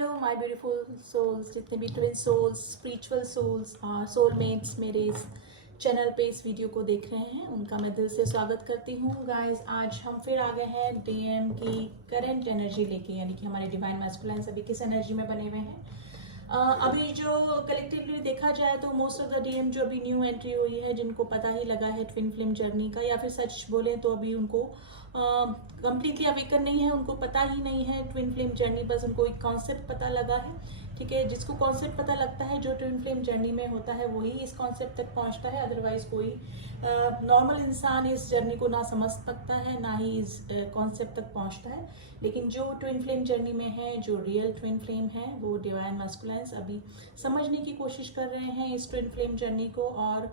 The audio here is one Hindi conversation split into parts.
हेलो माय ब्यूटीफुल सोल्स, जितने भी twin souls, spiritual souls, soulmates मेरे इस चैनल पे इस वीडियो को देख रहे हैं, उनका मैं दिल से स्वागत करती हूँ। गाइस, आज हम फिर आ गए हैं डीएम की करंट एनर्जी लेके, यानी कि हमारे डिवाइन मैस्कुलाइन अभी किस एनर्जी में बने हुए हैं। अभी जो कलेक्टिवली देखा जाए तो मोस्ट ऑफ द डीएम जो अभी न्यू एंट्री हुई है, जिनको पता ही लगा है ट्विन फ्लेम जर्नी का, या फिर सच बोले तो अभी उनको कंप्लीटली अवेकन नहीं है, उनको पता ही नहीं है ट्विन फ्लेम जर्नी, बस उनको एक कॉन्सेप्ट पता लगा है। ठीक है, जिसको कॉन्सेप्ट पता लगता है, जो ट्विन फ्लेम जर्नी में होता है, वही इस कॉन्सेप्ट तक पहुंचता है। अदरवाइज कोई नॉर्मल इंसान इस जर्नी को ना समझ सकता है, ना ही इस कॉन्सेप्ट तक पहुंचता है। लेकिन जो ट्विन फ्लेम जर्नी में है, जो रियल ट्विन फ्लेम है, वो डिवाइन मैस्कुलाइन्स अभी समझने की कोशिश कर रहे हैं इस ट्विन फ्लेम जर्नी को, और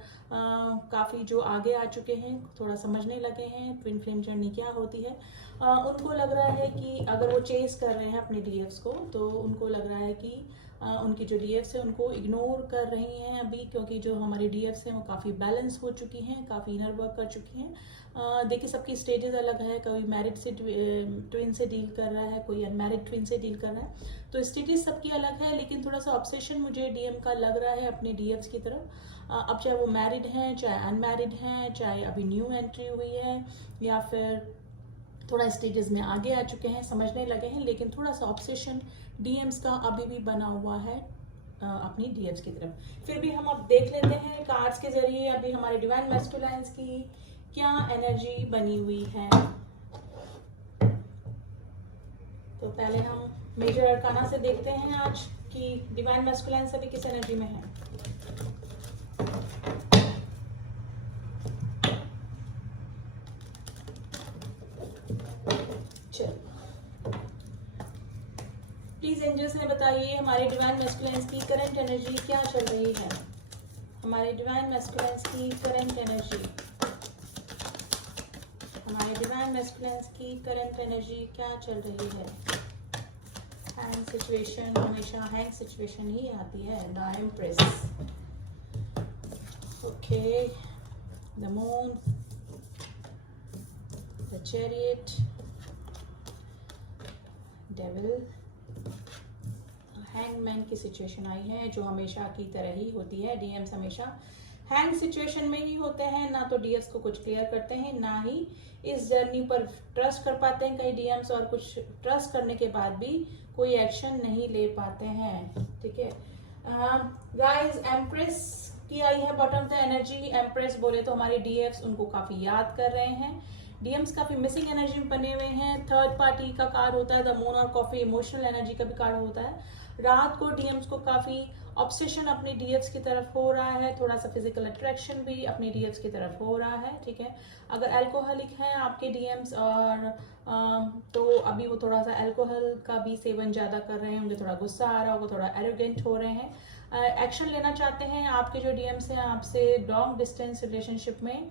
काफ़ी जो आगे आ चुके हैं, थोड़ा समझने लगे हैं ट्विन फ्लेम जर्नी क्या होती है। उनको लग रहा है कि अगर वो चेस कर रहे हैं अपने डीएफ्स को, तो उनको लग रहा है कि उनकी जो डीएफ्स है उनको इग्नोर कर रही हैं अभी, क्योंकि जो हमारी डीएफ्स हैं वो काफ़ी बैलेंस हो चुकी हैं, काफ़ी इनर वर्क कर चुकी हैं। देखिए, सबकी स्टेजेस अलग है, कोई मैरिड से ट्विन से डील कर रहा है, कोई अनमैरिड ट्विन से डील कर रहा है, तो स्टेजेस सबकी अलग है। लेकिन थोड़ा सा ऑब्सेशन मुझे डीएम का लग रहा है अपने डीएफ्स की तरफ। अब चाहे वो मैरिड हैं, चाहे अनमैरिड हैं, चाहे अभी न्यू एंट्री हुई है, या फिर थोड़ा स्टेजेस में आगे आ चुके हैं, समझने लगे हैं, लेकिन थोड़ा सा ऑब्सेशन डीएम्स का अभी भी बना हुआ है अपनी डीएम्स की तरफ। फिर भी हम अब देख लेते हैं कार्ड्स के जरिए अभी हमारे डिवाइन मैस्कुलाइन्स की क्या एनर्जी बनी हुई है। तो पहले हम मेजर अरकाना से देखते हैं आज कि डिवाइन मैस्कुलाइन्स अभी किस एनर्जी में है। प्लीज एंजल्स ने बताइए हमारे डिवाइन मैस्कुलाइन्स की करंट एनर्जी क्या चल रही है। हमारे डिवाइन मैस्कुलाइन्स की करंट एनर्जी, हमारे डिवाइन मैस्कुलाइन्स की करंट एनर्जी क्या चल रही है। हैंग सिचुएशन, हमेशा हैंग सिचुएशन ही आती है। The empress, okay, the moon, the chariot, devil, hangman की सिचुएशन आई है, जो हमेशा की तरह ही होती है। डीएम्स हमेशा हैंग सिचुएशन में ही होते हैं, ना तो डीएम्स को कुछ क्लियर करते हैं, ना ही इस जर्नी पर ट्रस्ट कर पाते हैं कई डीएम्स, और कुछ ट्रस्ट करने के बाद भी कोई एक्शन नहीं ले पाते हैं। ठीक है गाइस, एम्प्रेस की आई है bottom of the energy. Empress बोले तो हमारे डीएफ्स उनको काफी याद कर रहे हैं। डीएम्स काफी मिसिंग एनर्जी में बने हुए हैं। थर्ड पार्टी का कार्ड होता है द मून, और काफी इमोशनल एनर्जी का भी कार्ड होता है। रात को डीएम्स को काफी ऑब्सेशन अपने डीएफ्स की तरफ हो रहा है, थोड़ा सा फिजिकल अट्रैक्शन भी अपने डीएफ्स की तरफ हो रहा है। ठीक है, अगर अल्कोहलिक हैं आपके डीएम्स, और तो अभी वो थोड़ा सा अल्कोहल का भी सेवन ज्यादा कर रहे होंगे, थोड़ा गुस्सा आ रहा होगा, थोड़ा एरोगेंट हो रहे हैं, एक्शन लेना चाहते हैं। आपके जो डीएम्स हैं आपसे लॉन्ग डिस्टेंस रिलेशनशिप में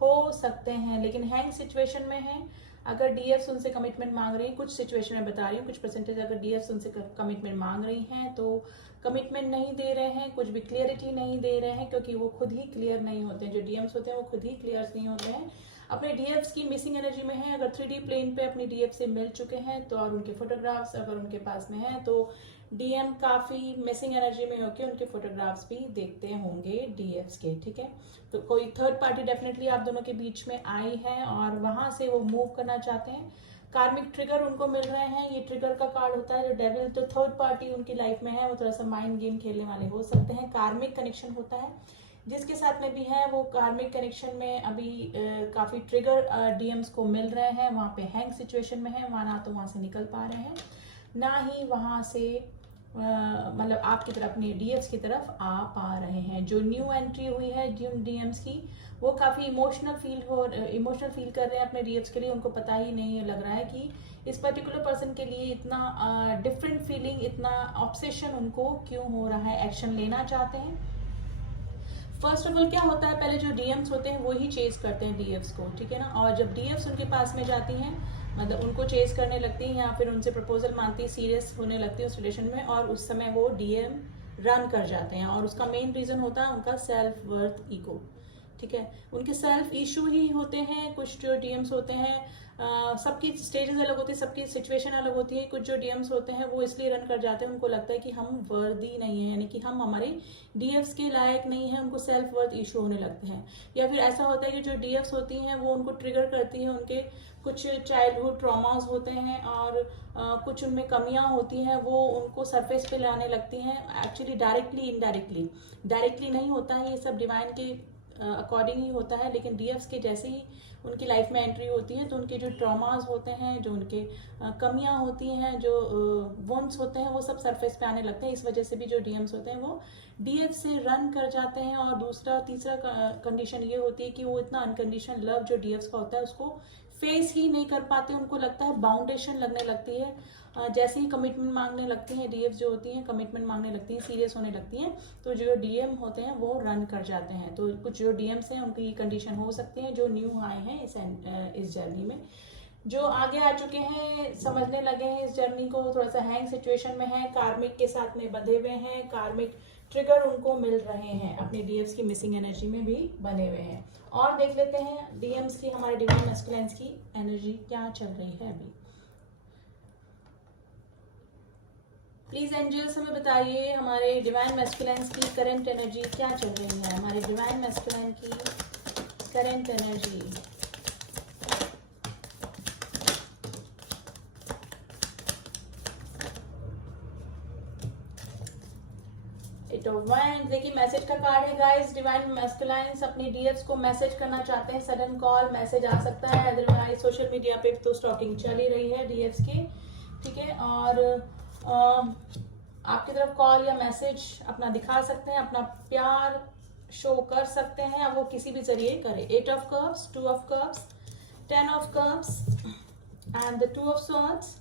हो सकते हैं, लेकिन हैंग सिचुएशन में है। अगर डीएफ्स उनसे कमिटमेंट मांग रही हैं, कुछ सिचुएशन में बता रही हूँ, कुछ परसेंटेज अगर डीएफ्स उनसे कमिटमेंट मांग रही हैं तो कमिटमेंट नहीं दे रहे हैं, कुछ भी क्लियरिटी नहीं दे रहे हैं, क्योंकि वो खुद ही क्लियर नहीं होते हैं। जो डीएम्स होते हैं वो खुद ही क्लियर नहीं होते हैं, अपने डीएफ्स की मिसिंग एनर्जी में है। अगर 3D प्लेन पे अपनी डीएफ से मिल चुके हैं तो, और उनके फोटोग्राफ्स अगर उनके पास में है, तो डीएम काफी मिसिंग एनर्जी में होकर उनके फोटोग्राफ्स भी देखते होंगे डीएफ्स के। ठीक है, तो कोई थर्ड पार्टी डेफिनेटली आप दोनों के बीच में आई है, और वहां से वो मूव करना चाहते हैं। कार्मिक ट्रिगर उनको मिल रहे हैं, ये ट्रिगर का कार्ड होता है जो डेविल, तो थर्ड पार्टी उनकी लाइफ में है, वो थोड़ा सा माइंड गेम खेलने वाले हो सकते हैं। कार्मिक कनेक्शन होता है, जिसके साथ में भी है वो कार्मिक कनेक्शन में अभी काफी ट्रिगर डीएम्स को मिल रहे हैं। वहां पे हैंग सिचुएशन में है, वहां ना तो वहां से निकल पा रहे हैं, ना ही वहां से मतलब आपकी तरफ, अपने डीएफ्स की तरफ आ पा रहे हैं। जो न्यू एंट्री हुई है डीएम्स की, वो काफी इमोशनल फील कर रहे हैं अपने डीएफ्स के लिए। उनको पता ही नहीं लग रहा है कि इस पर्टिकुलर पर्सन के लिए इतना डिफरेंट फीलिंग, इतना ऑब्सेशन उनको क्यों हो रहा है। एक्शन लेना चाहते हैं। फर्स्ट ऑफ ऑल क्या होता है, पहले जो डीएम्स होते हैं वो ही चेज करते हैं डीएफ्स को, ठीक है ना, और जब डीएफ्स उनके पास में जाती हैं, मतलब उनको चेज करने लगती हैं, या फिर उनसे प्रपोजल मांगती है, सीरियस होने लगती है उस रिलेशन में, और उस समय वो डीएम रन कर जाते हैं। और उसका मेन रीजन होता है उनका सेल्फ वर्थ ईगो। ठीक है, उनके सेल्फ इशू ही होते हैं। कुछ जो डीएम्स होते हैं, सबकी स्टेजेस अलग होती है, सबकी सिचुएशन अलग होती है। कुछ जो डीएम्स होते हैं वो इसलिए रन कर जाते हैं, उनको लगता है कि हम वर्दी नहीं है, यानी कि हम हमारे डीएफ्स के लायक नहीं है, उनको सेल्फ वर्थ इशू होने लगते हैं। या फिर ऐसा होता है कि जो डीएफ्स होती हैं वो उनको ट्रिगर करती है, उनके कुछ चाइल्डहुड ट्रॉमास होते हैं और कुछ उनमें कमियां होती हैं, वो उनको सरफेस पे लाने लगती हैं। एक्चुअली डायरेक्टली डायरेक्टली नहीं होता है, ये सब डिवाइन के अकॉर्डिंग ही होता है। लेकिन डीएफ्स के जैसे ही उनकी लाइफ में एंट्री होती है तो उनके जो ट्रॉमास होते हैं, जो उनके कमियां होती हैं, जो वुंड्स होते हैं, वो सब सरफेस पे आने लगते हैं। इस वजह से भी जो डीएम्स होते हैं वो डीएफ से रन कर जाते हैं। और तीसरा कंडीशन ये होती है कि वो इतना अनकंडीशनल लव जो डीएफ्स का होता है उसको फेस ही नहीं कर पाते। उनको लगता है बाउंडेशन लगने लगती है, जैसे ही कमिटमेंट मांगने लगती हैं डीएफ जो होती हैं, कमिटमेंट मांगने लगती हैं, सीरियस होने लगती हैं, तो जो डीएम होते हैं वो रन कर जाते हैं। तो कुछ जो डीएम्स हैं उनकी कंडीशन हो सकती है जो न्यू आए हैं इस जर्नी में। जो आगे आ चुके हैं, समझने लगे हैं इस जर्नी को, थोड़ा सा हैंग सिचुएशन में है, कार्मिक के साथ में बंधे हुए हैं, कार्मिक ट्रिगर उनको मिल रहे हैं, अपने डीएम्स की मिसिंग एनर्जी में भी बने हुए हैं। और देख लेते हैं डीएम्स की, हमारे डिवाइन मैस्कुलिन्स की एनर्जी क्या चल रही है अभी। प्लीज एंजल्स हमें बताइए हमारे डिवाइन मैस्कुलिन्स की करंट एनर्जी क्या चल रही है, हमारे डिवाइन मैस्कुलिन की current energy. Eight of wands, देखिए मैसेज का कार्ड है गाइस। डिवाइन मैस्कुलिन्स अपने डीएफ्स को मैसेज करना चाहते हैं, सडन कॉल मैसेज आ सकता है, अदरवाइज सोशल मीडिया पे तो स्टॉकिंग चल ही रही है डीएफ्स की, ठीक है। और आपकी तरफ कॉल या मैसेज अपना दिखा सकते हैं, अपना प्यार शो कर सकते हैं, अब वो किसी भी जरिए करे। 8 of cups, 2 of cups, 10 of cups and the 2 of swords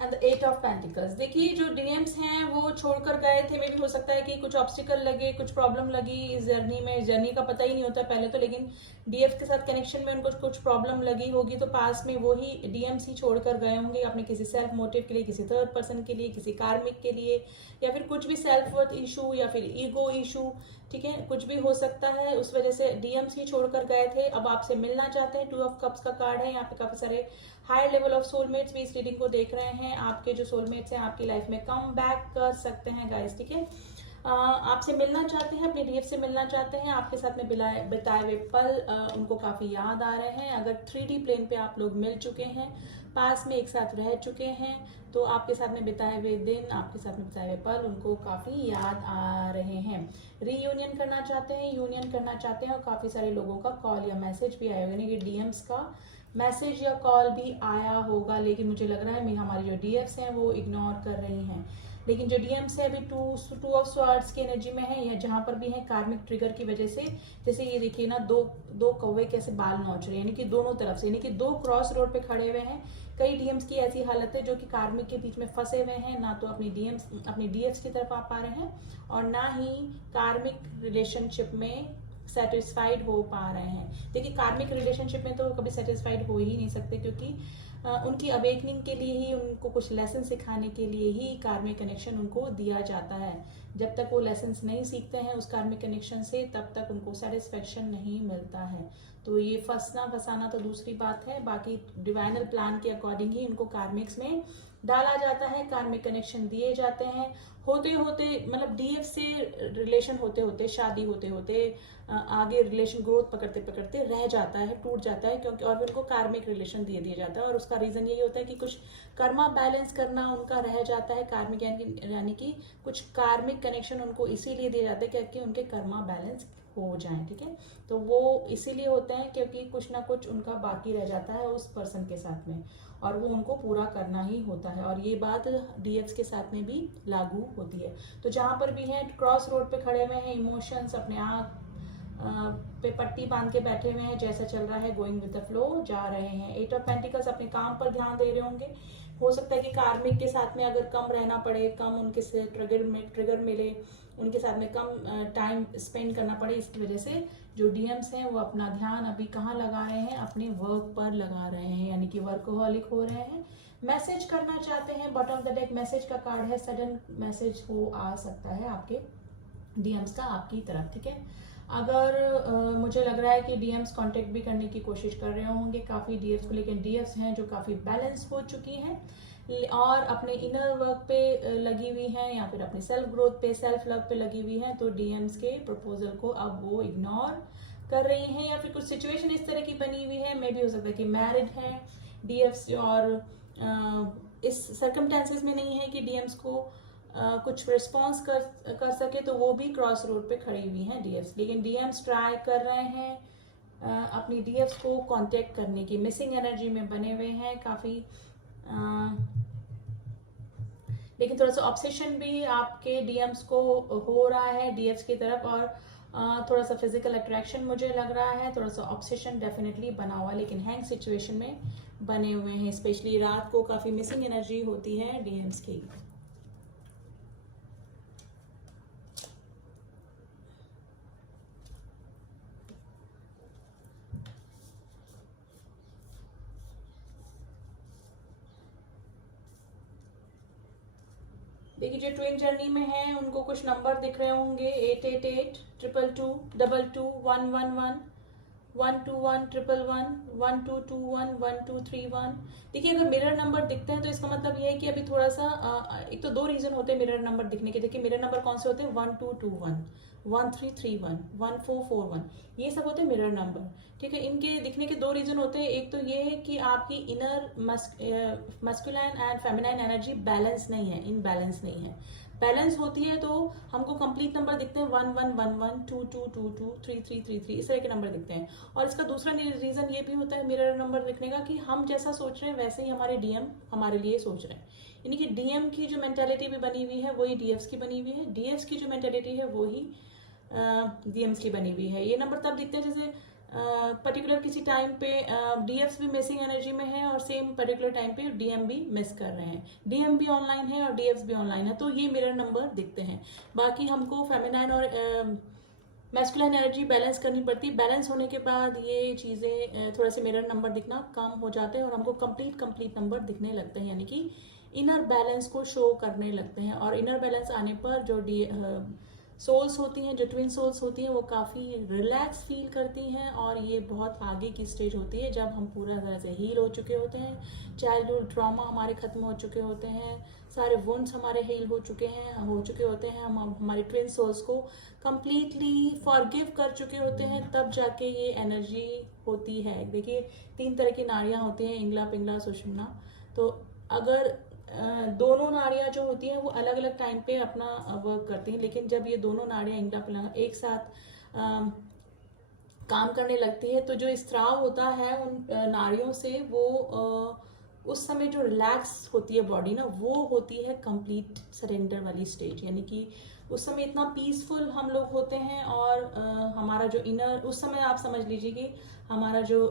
and the 8 of pentacles. देखिए जो डीएम्स हैं वो छोड़कर गए थे, मे भी हो सकता है कि कुछ ऑब्स्टिकल लगे, कुछ प्रॉब्लम लगी इस जर्नी में। इस जर्नी का पता ही नहीं होता पहले तो, लेकिन डीएफ के साथ कनेक्शन में उनको कुछ प्रॉब्लम लगी होगी, तो पास में वो ही डीएम्स ही छोड़कर गए होंगे अपने किसी सेल्फ मोटिव के लिए, किसी थर्ड पर्सन के लिए, किसी कार्मिक के लिए, या फिर कुछ भी सेल्फ वर्थ इशू या फिर ईगो इशू, ठीक है, कुछ भी हो सकता है। उस वजह से डीएम्स ही छोड़कर गए थे, अब आपसे मिलना चाहते हैं। 2 ऑफ कप्स का कार्ड है, यहाँ पे काफी सारे हाई लेवल ऑफ सोलमेट्स भी इस रीडिंग को देख रहे हैं। आपके जो सोलमेट्स हैं आपकी लाइफ में कम बैक कर सकते हैं गाइस, ठीक है। आपसे मिलना चाहते हैं, अपने डीएफ से मिलना चाहते हैं, आपके साथ में बिताए हुए पल उनको काफी याद आ रहे हैं। अगर 3D प्लेन पे आप लोग मिल चुके हैं, पास में एक साथ रह चुके हैं, तो आपके साथ में बिताए हुए दिन, आपके साथ में बिताए हुए पल उनको काफी याद आ रहे हैं। रीयूनियन करना चाहते हैं, यूनियन करना चाहते हैं, और काफी सारे लोगों का कॉल या मैसेज भी आया होगा, यानी कि डीएम्स का मैसेज या कॉल भी आया होगा। लेकिन मुझे लग रहा है हमारी जो डीएफ्स हैं वो इग्नोर कर रही हैं। लेकिन जो डीएम्स है अभी 2 ऑफ स्वॉर्ड्स की एनर्जी में है, या जहां पर भी है कार्मिक ट्रिगर की वजह से, जैसे ये देखिए ना, दो कौवे कैसे बाल नोच रहे हैं, यानी कि दोनों तरफ से, यानी कि 2 क्रॉस रोड पे खड़े हुए हैं। कई डीएम्स की ऐसी हालत है जो कि कार्मिक के बीच में फंसे हुए हैं, ना तो अपनी डीएफ्स की तरफ आ पा रहे हैं और ना ही कार्मिक रिलेशनशिप में सेटिस्फाइड हो पा रहे हैं। देखिए कार्मिक रिलेशनशिप में तो कभी सेटिस्फाइड हो ही नहीं सकते, क्योंकि उनकी अवेकनिंग के लिए ही, उनको कुछ लेसन सिखाने के लिए ही कार्मिक कनेक्शन उनको दिया जाता है। जब तक वो लेसन्स नहीं सीखते हैं उस कार्मिक कनेक्शन से, तब तक उनको सेटिस्फेक्शन नहीं मिलता है। तो ये फंसना फंसाना तो दूसरी बात है, बाकी डिवाइनल प्लान के अकॉर्डिंग ही उनको कार्मिक्स में डाला जाता है, कार्मिक कनेक्शन दिए जाते हैं। होते होते मतलब डीएफ से रिलेशन होते होते, शादी होते होते, आगे रिलेशन ग्रोथ पकड़ते पकड़ते रह जाता है, टूट जाता है, क्योंकि और फिर उनको कार्मिक रिलेशन दे दिया जाता है। और उसका रीजन यही होता है कि कुछ कर्मा बैलेंस करना उनका रह जाता है, कार्मिक यानी कि कुछ कार्मिक कनेक्शन उनको इसीलिए दिए जाते हैं क्योंकि उनके कर्मा बैलेंस हो जाए, ठीक है। तो वो इसीलिए होते हैं क्योंकि कुछ ना कुछ उनका बाकी रह जाता है उस पर्सन के साथ में, और वो उनको पूरा करना ही होता है। और ये बात डीएफ्स के साथ में भी लागू होती है। तो जहां पर भी है, क्रॉस रोड पे खड़े हुए हैं, इमोशंस अपने आँख पे पट्टी बांध के बैठे हुए हैं, जैसा चल रहा है गोइंग विद द फ्लो जा रहे हैं। 8 ऑफ पेंटिकल्स अपने काम पर ध्यान दे रहे होंगे। हो सकता है कि कार्मिक के साथ में अगर कम रहना पड़े, कम उनके से ट्रिगर मिले, उनके साथ में कम टाइम स्पेंड करना पड़े, इसकी वजह से जो डीएम्स हैं वो अपना ध्यान अभी कहाँ लगा रहे हैं, अपने वर्क पर लगा रहे हैं, यानी कि वर्कहोलिक हो रहे हैं। मैसेज करना चाहते हैं, bottom of the deck message का कार्ड है, सडन मैसेज हो आ सकता है आपके डीएम्स का आपकी तरफ, ठीक है। अगर मुझे लग रहा है कि डीएम्स कांटेक्ट भी करने की कोशिश कर रहे होंगे काफ़ी डीएफ्स को, लेकिन डीएफ्स हैं जो काफ़ी बैलेंस हो चुकी हैं और अपने इनर वर्क पे लगी हुई हैं या फिर अपने सेल्फ ग्रोथ पे, सेल्फ लव पे लगी हुई हैं, तो डीएम्स के प्रपोजल को अब वो इग्नोर कर रही हैं या फिर कुछ सिचुएशन इस तरह की बनी हुई है। मे भी हो सकता है कि मैरिड है डीएफ्स और इस सर्कमस्टेंसेस में नहीं है कि डीएम्स को कुछ रिस्पॉन्स कर सके, तो वो भी क्रॉस रोड पे खड़ी हुई हैं डीएफ्स। लेकिन डीएम्स ट्राई कर रहे हैं अपनी डीएफ्स को कांटेक्ट करने की, मिसिंग एनर्जी में बने हुए हैं काफ़ी, लेकिन थोड़ा सा ऑब्सेशन भी आपके डीएम्स को हो रहा है डीएफ्स की तरफ, और थोड़ा सा फिजिकल अट्रैक्शन मुझे लग रहा है, थोड़ा सा ऑब्सेशन डेफिनेटली बना हुआ, लेकिन हैंग सिचुएशन में बने हुए हैं। स्पेशली रात को काफ़ी मिसिंग एनर्जी होती है डीएम्स की। देखिए जो ट्विन जर्नी में है उनको कुछ नंबर दिख रहे होंगे, 888, 222, 22, 111, 121, 111, 1221, 1231। देखिए अगर मिरर नंबर दिखते हैं तो इसका मतलब ये है कि अभी थोड़ा सा एक तो दो रीजन होते हैं मिरर नंबर दिखने के। देखिए मिरर नंबर कौन से होते हैं, 1221, 1331, 1441, ये सब होते हैं मिरर नंबर, ठीक है। इनके दिखने के दो रीजन होते हैं। एक तो ये है कि आपकी inner masculine and feminine energy balance नहीं है, इनबैलेंस नहीं है। बैलेंस होती है तो हमको कंप्लीट नंबर दिखते हैं 1111, 2222, 3333, इस तरह के नंबर दिखते हैं। और इसका दूसरा रीजन ये भी होता है मिरर नंबर दिखने का कि हम जैसा सोच रहे हैं वैसे ही हमारे डीएम हमारे लिए सोच रहे हैं। यानी कि डीएम की जो मेंटालिटी भी बनी हुई है वही डीएफ्स की बनी हुई है, डीएफ्स की जो मेंटालिटी है वही डीएम्स की बनी हुई है। ये नंबर तब दिखते हैं जैसे पर्टिकुलर किसी टाइम पे डीएफ्स भी मिसिंग एनर्जी में है और सेम पर्टिकुलर टाइम पे डीएम भी मिस कर रहे हैं, डीएम भी ऑनलाइन है और डीएफ्स भी ऑनलाइन है, तो ये मिरर नंबर दिखते हैं। बाकी हमको फेमिनाइन और मैस्कुलाइन एनर्जी बैलेंस करनी पड़ती है। बैलेंस होने के बाद ये चीज़ें थोड़ा से मिरर नंबर दिखना कम हो जाते हैं और हमको कंप्लीट नंबर दिखने लगते हैं, यानी कि इनर बैलेंस को शो करने लगते हैं। और इनर बैलेंस आने पर जो सोल्स होती हैं, जो ट्विन सोल्स होती हैं, वो काफ़ी रिलैक्स फील करती हैं और ये बहुत आगे की स्टेज होती है जब हम पूरा तरह से हील हो चुके होते हैं, चाइल्डहुड ट्रॉमा हमारे ख़त्म हो चुके होते हैं, सारे वुंड्स हमारे हील हो चुके होते हैं, हम हमारे ट्विन सोल्स को कंप्लीटली फॉरगिव कर चुके होते हैं, तब जाके ये एनर्जी होती है। देखिए 3 तरह की नाड़ियाँ होती हैं, इंगला, पिंगला, सुषुम्ना। तो अगर दोनों नाड़ियाँ जो होती हैं वो अलग अलग टाइम पे अपना वर्क करती हैं, लेकिन जब ये दोनों नाड़ियाँ इंगला पिंगला एक साथ काम करने लगती है तो जो स्त्राव होता है उन नाड़ियों से वो उस समय जो रिलैक्स होती है बॉडी ना, वो होती है कंप्लीट सरेंडर वाली स्टेज। यानी कि उस समय इतना पीसफुल हम लोग होते हैं और हमारा जो इनर, उस समय आप समझ लीजिए कि हमारा जो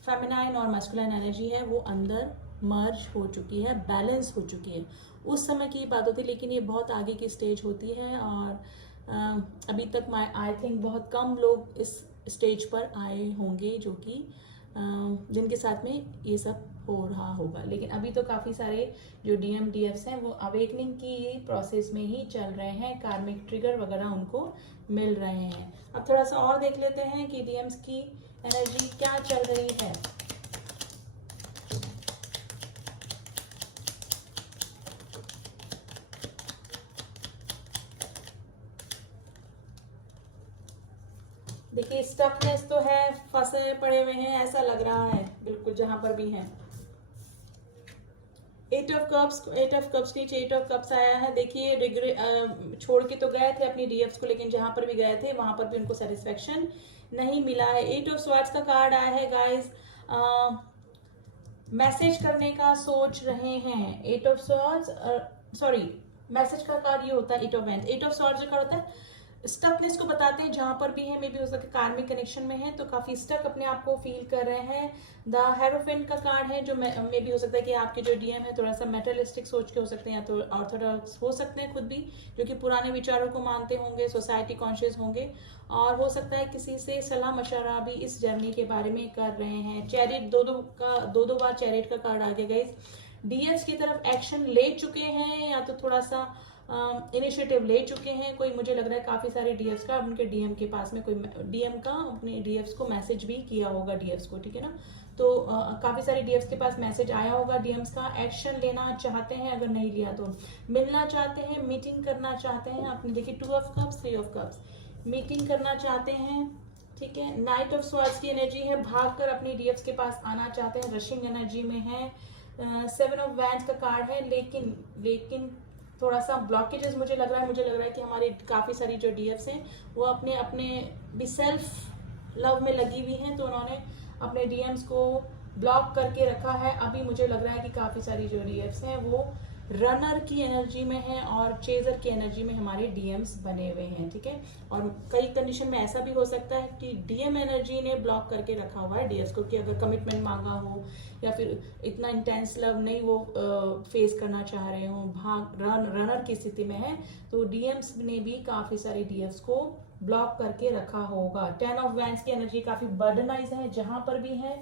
फेमिनाइन और मैस्कुलाइन एनर्जी है वो अंदर मर्ज हो चुकी है, बैलेंस हो चुकी है, उस समय की बात होती है। लेकिन ये बहुत आगे की स्टेज होती है और अभी तक आई थिंक बहुत कम लोग इस स्टेज पर आए होंगे जो कि जिनके साथ में ये सब हो रहा होगा। लेकिन अभी तो काफ़ी सारे जो डीएम डीएफ्स हैं वो अवेकनिंग की प्रोसेस में ही चल रहे हैं, कार्मिक ट्रिगर वगैरह उनको मिल रहे हैं। अब थोड़ा सा और देख लेते हैं कि डीएम्स की एनर्जी क्या चल रही है। देखिए स्टकनेस तो है, फंसे पड़े हुए हैं ऐसा लग रहा है बिल्कुल जहां पर भी है। 8 ऑफ कप्स नीचे 8 ऑफ कप्स आया है। देखिए छोड़ के तो गए थे अपनी डीएफ्स को, लेकिन जहां पर भी गए थे वहां पर भी उनको सेटिस्फेक्शन नहीं मिला है। 8 ऑफ स्वॉर्ड्स का कार्ड आया है गाइस, मैसेज करने का सोच रहे हैं। 8 ऑफ स्वॉर्ड्स मैसेज का कार्ड ये होता है 8 ऑफ वेंस। 8 ऑफ स्वॉर्ड्स जो कार्ड होता है स्टकनेस को बताते हैं, जहां पर भी है, मे बी हो सकता है कार्मिक कनेक्शन में है तो काफी स्टक अपने आप को फील कर रहे हैं। द हेरोफेंट का कार्ड है जो मे बी हो सकता है कि आपके जो डीएम है थोड़ा सा मेटलिस्टिक सोच के हो सकते हैं या तो ऑर्थोडॉक्स हो सकते हैं खुद भी, जो कि पुराने विचारों को मानते होंगे, सोसाइटी कॉन्शियस होंगे, और हो सकता है किसी से सलाह मशवरा भी इस जर्नी के बारे में कर रहे हैं। चैरिट दो बार चैरिट का कार्ड आ गया गाइस। डीएस की तरफ एक्शन ले चुके हैं या तो थोड़ा सा इनिशिएटिव ले चुके हैं। कोई मुझे लग रहा है काफ़ी सारे डीएफ्स का उनके डीएम के पास में कोई डीएम का अपने डीएफ्स को मैसेज भी किया होगा डीएफ्स को, ठीक है ना। तो काफ़ी सारे डीएफ्स के पास मैसेज आया होगा डीएम्स का। एक्शन लेना चाहते हैं, अगर नहीं लिया तो मिलना चाहते हैं, मीटिंग करना चाहते हैं। आपने देखिए 2 of cups 3 of cups, meeting करना चाहते हैं, ठीक है। नाइट ऑफ स्वॉर्ड्स की एनर्जी है, भागकर अपनी डीएफ्स के पास आना चाहते हैं, रशिंग एनर्जी में है। 7 ऑफ वैंड्स का कार्ड है, लेकिन थोड़ा सा ब्लॉकेजेस मुझे लग रहा है कि हमारी काफ़ी सारी जो डीएफ्स हैं वो अपने भी सेल्फ लव में लगी हुई हैं, तो उन्होंने अपने डीएम्स को ब्लॉक करके रखा है। अभी मुझे लग रहा है कि काफ़ी सारी जो डीएफ्स हैं वो रनर की एनर्जी में है और चेजर की एनर्जी में हमारे डीएम्स बने हुए हैं, ठीक है। और कई कंडीशन में ऐसा भी हो सकता है कि डीएम एनर्जी ने ब्लॉक करके रखा हुआ है डीएम्स को, कि अगर कमिटमेंट मांगा हो या फिर इतना इंटेंस लव नहीं वो फेस करना चाह रहे हो, रनर की स्थिति में है, तो डीएम्स ने भी काफ़ी सारे डीएफ्स को ब्लॉक करके रखा होगा। 10 ऑफ वैंड्स की एनर्जी काफ़ी बर्डनाइज है जहां पर भी है।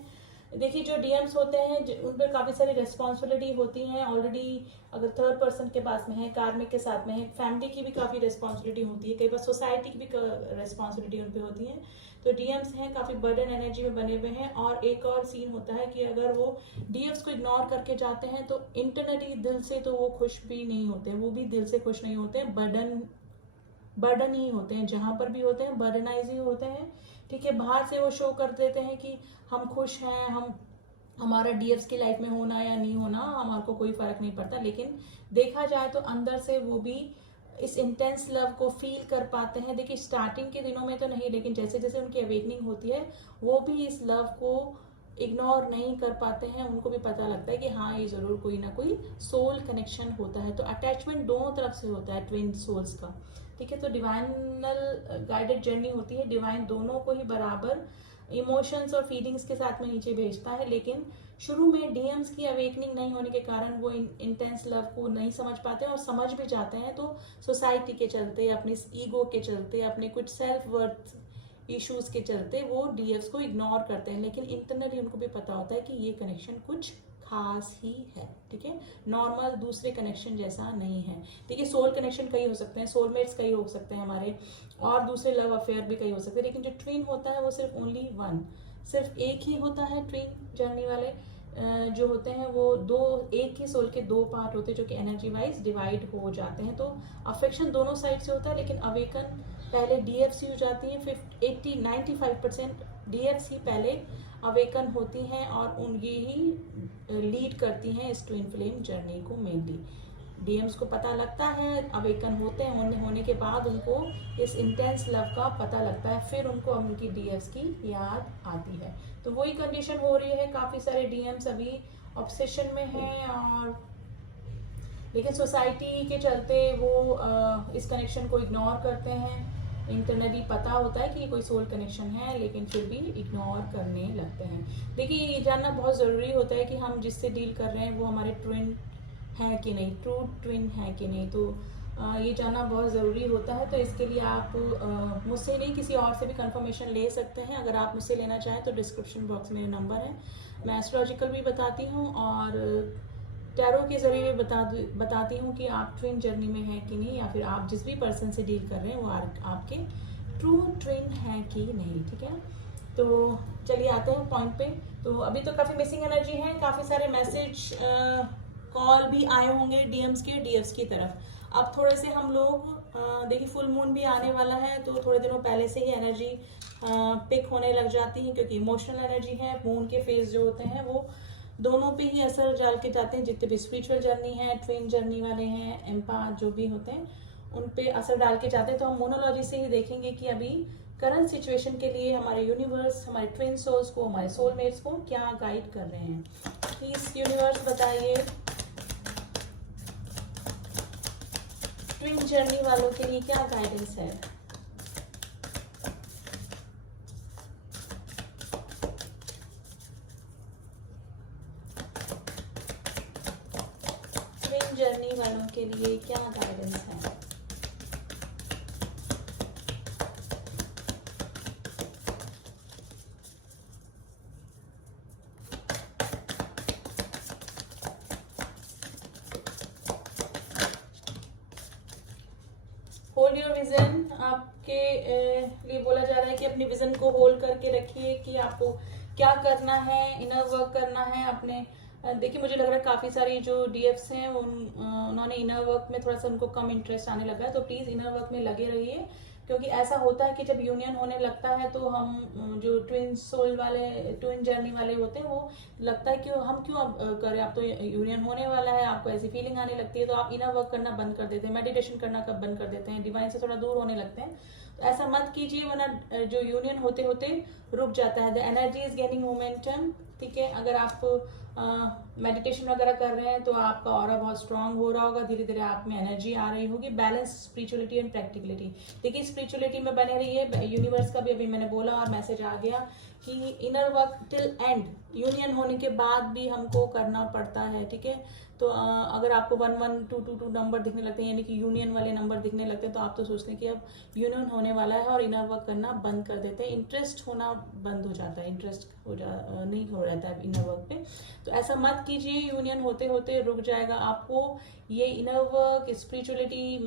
देखिए जो डीएम्स होते हैं उन पर काफ़ी सारी रिस्पॉन्सिबिलिटी होती हैं ऑलरेडी। अगर थर्ड पर्सन के पास में है, कार्मिक के साथ में है, फैमिली की भी काफ़ी रिस्पॉन्सिबिलिटी होती है, कई बार सोसाइटी की भी रिस्पॉन्सिबिलिटी उन पर होती है। तो डीएम्स हैं काफ़ी बर्डन एनर्जी में बने हुए हैं। और एक और सीन होता है कि अगर वो डीएम्स को इग्नोर करके जाते हैं तो इंटरनली दिल से तो वो खुश भी नहीं होते हैं, वो भी दिल से खुश नहीं होते हैं, बर्डन ही होते हैं, जहां पर भी होते हैं बर्डनाइज ही होते हैं, ठीक है। बाहर से वो शो कर देते हैं कि हम खुश हैं, हमारा डीएफ्स की लाइफ में होना या नहीं होना हमारे को कोई फर्क नहीं पड़ता, लेकिन देखा जाए तो अंदर से वो भी इस इंटेंस लव को फील कर पाते हैं। देखिए स्टार्टिंग के दिनों में तो नहीं, लेकिन जैसे जैसे उनकी अवेकनिंग होती है वो भी इस लव को इग्नोर नहीं कर पाते हैं। उनको भी पता लगता है कि हाँ ये जरूर कोई ना कोई सोल कनेक्शन होता है। तो अटैचमेंट दोनों तरफ से होता है ट्विन सोल्स का, ठीक है। तो डिवाइनल गाइडेड जर्नी होती है, डिवाइन दोनों को ही बराबर इमोशंस और फीलिंग्स के साथ में नीचे भेजता है। लेकिन शुरू में डीएम्स की अवेकनिंग नहीं होने के कारण वो इंटेंस लव को नहीं समझ पाते हैं, और समझ भी जाते हैं तो सोसाइटी के चलते, अपने ईगो के चलते, अपने कुछ सेल्फ वर्थ इश्यूज के चलते वो डीएफ्स को इग्नोर करते हैं। लेकिन इंटरनली उनको भी पता होता है कि ये कनेक्शन कुछ खास ही है, ठीक है, नॉर्मल दूसरे कनेक्शन जैसा नहीं है। देखिए सोल कनेक्शन कई हो सकते हैं, सोलमेट्स कई हो सकते हैं हमारे, और दूसरे लव अफेयर भी कई हो सकते हैं, लेकिन जो ट्विन होता है वो सिर्फ ओनली वन, सिर्फ एक ही होता है। ट्विन जर्नी वाले जो होते हैं वो एक ही सोल के 2 पार्ट होते हैं जो कि एनर्जी वाइज डिवाइड हो जाते हैं। तो अफेक्शन दोनों साइड से होता है, लेकिन अवेकन पहले डीएफसी हो जाती है, फिर 95% डीएफसी पहले अवेकन होती हैं और ये ही लीड करती हैं इस ट्विन फ्लेम जर्नी को। मेनली डीएम्स को पता लगता है, अवेकन होते हैं, होने के बाद उनको इस इंटेंस लव का पता लगता है, फिर उनको उनकी डीएम्स की याद आती है। तो वही कंडीशन हो रही है, काफ़ी सारे डीएम्स अभी ऑब्सेशन में हैं, और लेकिन सोसाइटी के चलते वो इस कनेक्शन को इग्नोर करते हैं। इंटरनली पता होता है कि कोई सोल कनेक्शन है, लेकिन फिर भी इग्नोर करने लगते हैं। देखिए ये जानना बहुत ज़रूरी होता है कि हम जिससे डील कर रहे हैं वो हमारे ट्विन है कि नहीं, ट्रू ट्विन है कि नहीं। तो ये जानना बहुत ज़रूरी होता है। तो इसके लिए आप मुझसे नहीं किसी और से भी कंफर्मेशन ले सकते हैं। अगर आप मुझसे लेना चाहें तो डिस्क्रिप्शन बॉक्स में नंबर है। मैं एस्ट्रोलॉजिकल भी बताती हूँ और टैरो के जरिए बताती हूँ कि आप ट्विन जर्नी में हैं कि नहीं, या फिर आप जिस भी पर्सन से डील कर रहे हैं वो आपके ट्रू ट्विन है कि नहीं, ठीक है। तो चलिए आते हैं पॉइंट पे। तो अभी तो काफ़ी मिसिंग एनर्जी है, काफ़ी सारे मैसेज कॉल भी आए होंगे डीएम्स के डीएफ्स की तरफ। अब थोड़े से हम लोग देखिए फुल मून भी आने वाला है, तो थोड़े दिनों पहले से ही एनर्जी पिक होने लग जाती है, क्योंकि इमोशनल एनर्जी है। मून के फेज जो होते हैं वो दोनों पे ही असर डाल के जाते हैं, जितने भी स्पिरिचुअल जर्नी है, ट्विन जर्नी वाले हैं, एम्पाथ जो भी होते हैं उन पे असर डाल के जाते हैं। तो हम मोनोलॉजी से ही देखेंगे कि अभी करंट सिचुएशन के लिए हमारे यूनिवर्स, हमारे ट्विन सोल्स को, हमारे सोलमेट्स को क्या गाइड कर रहे हैं। प्लीज यूनिवर्स बताइए ट्विन जर्नी वालों के लिए क्या गाइडेंस है। ट्विन जर्नी वालों के लिए क्या गाइडेंस है। के लिए बोला जा रहा है कि अपने विजन को होल्ड करके रखिए कि आपको क्या करना है, इनर वर्क करना है अपने। देखिए मुझे लग रहा है काफी सारी जो डीएफ्स हैं उन्होंने इनर वर्क में थोड़ा सा उनको कम इंटरेस्ट आने लगा है, तो प्लीज इनर वर्क में लगे रहिए, क्योंकि ऐसा होता है कि जब यूनियन होने लगता है तो हम जो ट्विन सोल वाले, ट्विन जर्नी वाले होते हैं, वो लगता है कि हम क्यों अब करें, अब तो यूनियन होने वाला है, आपको ऐसी फीलिंग आने लगती है, तो आप इनर वर्क करना बंद कर देते हैं, मेडिटेशन करना कब बंद कर देते हैं, डिवाइन से थोड़ा दूर होने लगते हैं। तो ऐसा मत कीजिए, वरना जो यूनियन होते होते रुक जाता है। The energy is gaining momentum, ठीक है। अगर आप मेडिटेशन वगैरह कर रहे हैं तो आपका ऑरा बहुत स्ट्रांग हो रहा होगा, धीरे धीरे आप में एनर्जी आ रही होगी। बैलेंस स्पिरिचुअलिटी एंड प्रैक्टिकलिटी, देखिए स्पिरिचुअलिटी में बने रहिए। यूनिवर्स का भी अभी मैंने बोला और मैसेज आ गया कि inner work till and, union होने के बाद भी हमको करना पड़ता है, ठीक है। तो अगर आपको 11222 नंबर दिखने लगते हैं, यानी कि यूनियन वाले नंबर दिखने लगते हैं, तो आप तो सोचते हैं कि अब यूनियन होने वाला है और इनर वर्क करना बंद कर देते हैं, इंटरेस्ट होना बंद हो जाता है, इंटरेस्ट नहीं हो रहता है इनर वर्क पे। तो ऐसा मत कीजिए, यूनियन होते होते रुक जाएगा। आपको ये इनर वर्क, स्पिरिचुअलिटी,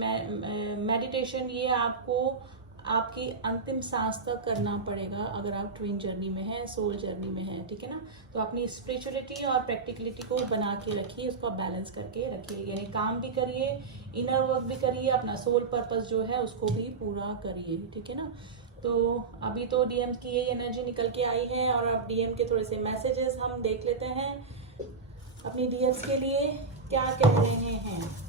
मेडिटेशन, ये आपको आपकी अंतिम सांस तक करना पड़ेगा अगर आप ट्विन जर्नी में हैं, सोल जर्नी में हैं, ठीक है ना। तो अपनी स्पिरिचुअलिटी और प्रैक्टिकलिटी को बना के रखिए, उसको बैलेंस करके रखिए, यानी काम भी करिए, इनर वर्क भी करिए, अपना सोल पर्पस जो है उसको भी पूरा करिए, ठीक है ना। तो अभी तो डीएम की यही एनर्जी निकल के आई है, और अब डीएम के थोड़े से मैसेजेस हम देख लेते हैं अपनी डीएम्स के लिए क्या कह रहे हैं।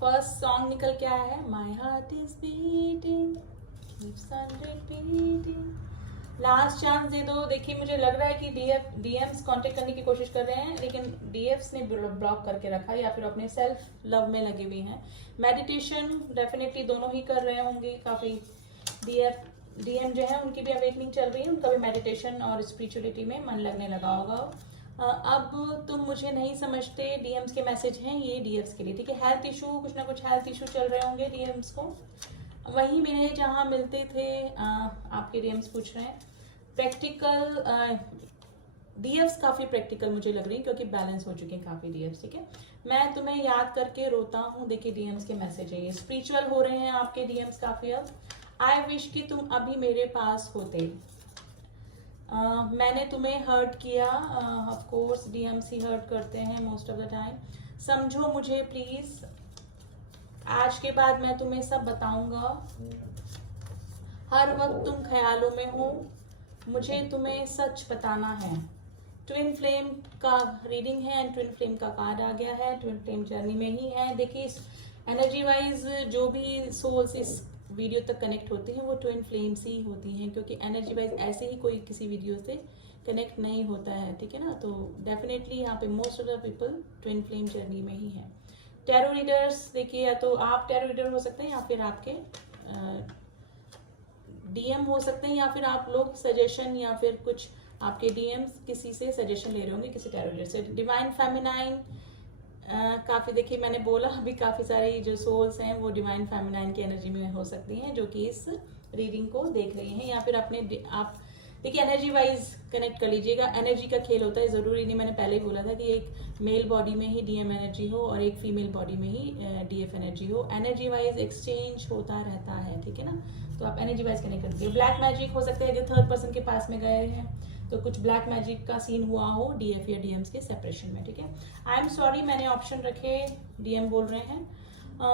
फर्स्ट सॉन्ग निकल के आया है, my heart is beating keeps on repeating. Last chance दे दो। देखिए मुझे लग रहा है कि डीएम्स कांटेक्ट करने की कोशिश कर रहे हैं, लेकिन डीएफ्स ने ब्लॉक करके रखा है, या फिर अपने सेल्फ लव में लगे हुए हैं। मेडिटेशन डेफिनेटली दोनों ही कर रहे होंगे काफी। डीएम जो है उनकी भी अवेकनिंग चल रही है, उनका भी मेडिटेशन और स्पिरिचुअलिटी में मन लगने लगा होगा। अब तुम मुझे नहीं समझते, डीएम्स के मैसेज हैं ये डीएफ्स के लिए, ठीक है। हेल्थ इशू, कुछ ना कुछ हेल्थ इशू चल रहे होंगे डीएम्स को, वही मिले जहाँ मिलते थे। आपके डीएम्स पूछ रहे हैं प्रैक्टिकल। डीएफ्स काफी प्रैक्टिकल मुझे लग रही है, क्योंकि बैलेंस हो चुके हैं काफी डीएफ्स, ठीक है। मैं तुम्हें याद करके रोता हूँ, देखिए डीएम्स के मैसेज है ये, स्पिरिचुअल हो रहे हैं आपके डीएम्स काफी। अब आई विश कि तुम अभी मेरे पास होते। मैंने तुम्हें हर्ट किया, ऑफ कोर्स डीएम्स ही हर्ट करते हैं मोस्ट ऑफ द टाइम। समझो मुझे प्लीज, आज के बाद मैं तुम्हें सब बताऊंगा। हर वक्त तुम ख्यालों में हो, मुझे तुम्हें सच बताना है। ट्विन फ्लेम का रीडिंग है एंड ट्विन फ्लेम का कार्ड आ गया है, ट्विन फ्लेम जर्नी में ही है। देखिए इस एनर्जी वाइज जो भी सोल्स इस वीडियो तक कनेक्ट होती हैं वो ट्विन फ्लेम्स ही होती हैं, क्योंकि एनर्जी वाइज ऐसे ही कोई किसी वीडियो से कनेक्ट नहीं होता है, ठीक है ना। तो डेफिनेटली यहाँ पे most of the people twin flame journey में ही है। टैरो रीडर्स, देखिए या तो आप टैरो रीडर हो सकते हैं, या फिर आपके डीएम हो सकते हैं, या फिर आप लोग सजेशन, या फिर कुछ आपके डीएम्स किसी से सजेशन ले रहे होंगे, किसी टैरो रीडर से। डिवाइन फेमिनाइन, काफी देखिए मैंने बोला अभी काफी सारी जो सोल्स हैं वो डिवाइन फेमिनाइन की एनर्जी में हो सकती हैं, जो कि इस रीडिंग को देख रही हैं, या फिर अपने आप देखिए एनर्जी वाइज कनेक्ट कर लीजिएगा। एनर्जी का खेल होता है, जरूरी नहीं, मैंने पहले ही बोला था कि एक मेल बॉडी में ही डीएम एनर्जी हो और एक फीमेल बॉडी में ही डीएफ एनर्जी हो। एनर्जी वाइज एक्सचेंज होता रहता है, ठीक है ना। तो आप एनर्जी वाइज कनेक्ट कर लीजिए। ब्लैक मैजिक हो सकता है कि थर्ड पर्सन के पास में गए हैं, तो कुछ ब्लैक मैजिक का सीन हुआ हो डीएफ या डीएम्स के सेपरेशन में, ठीक है। आई एम सॉरी मैंने ऑप्शन रखे, डीएम बोल रहे हैं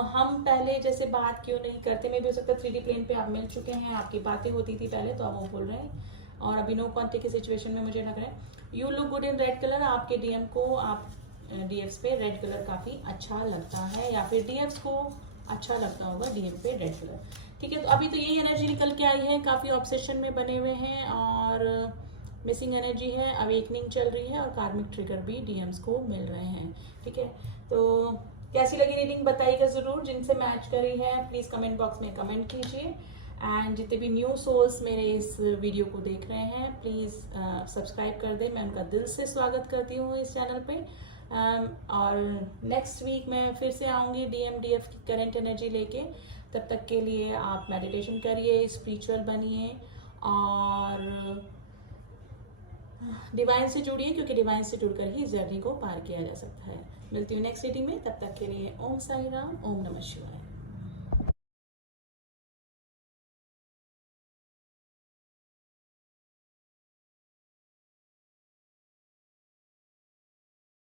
हम पहले जैसे बात क्यों नहीं करते। मे भी हो सकता है 3D प्लेन पे आप मिल चुके हैं, आपकी बातें होती थी पहले, तो आप वो बोल रहे हैं, और अभी नो कॉन्टेक्ट की सिचुएशन में मुझे लग रहा है। You look good in red colour, आपके डीएम को आप डीएफ्स पे रेड कलर काफी अच्छा लगता है, या फिर डीएफ्स को अच्छा लगता होगा डीएम पे रेड कलर, ठीक है। तो अभी तो यही एनर्जी निकल के आई है, काफी ऑब्सेशन में बने हुए हैं और मिसिंग एनर्जी है, अवेकनिंग चल रही है, और कार्मिक ट्रिगर भी डीएम्स को मिल रहे हैं, ठीक है। तो कैसी लगी रीडिंग बताइएगा जरूर, जिनसे मैच करी है प्लीज कमेंट बॉक्स में कमेंट कीजिए। एंड जितने भी न्यू सोल्स मेरे इस वीडियो को देख रहे हैं प्लीज सब्सक्राइब कर दें, मैं उनका दिल से स्वागत करती हूँ इस चैनल पे। और नेक्स्ट वीक मैं फिर से आऊँगी डीएम डीएफ की करंट एनर्जी लेके। तब तक के लिए आप मेडिटेशन करिए, स्पिरिचुअल बनिए और डिवाइन से जुड़िए, क्योंकि डिवाइन से जुड़कर ही इस जर्नी को पार किया जा सकता है। मिलती हूँ नेक्स्ट रीडिंग में, तब तक के लिए ओम साई राम, ओम नमः शिवाय।